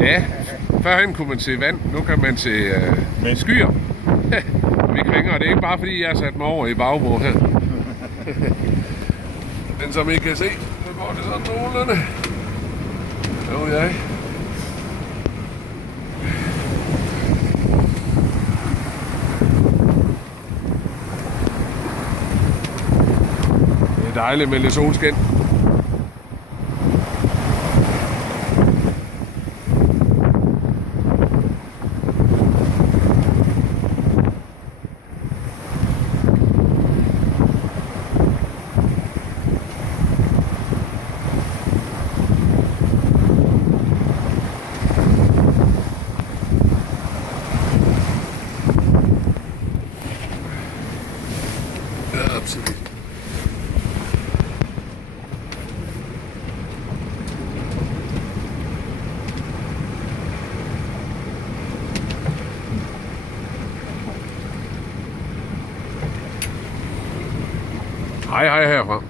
Ja, førhen kunne man se vand, nu kan man se skyer. Vi kringer, og det er ikke bare fordi, jeg har sat mig over i bagbord her. Men som I kan se, så går det sådan nogenlunde. Jo, ja. Det er dejligt med lidt solskin. Absolut. Hej herfra.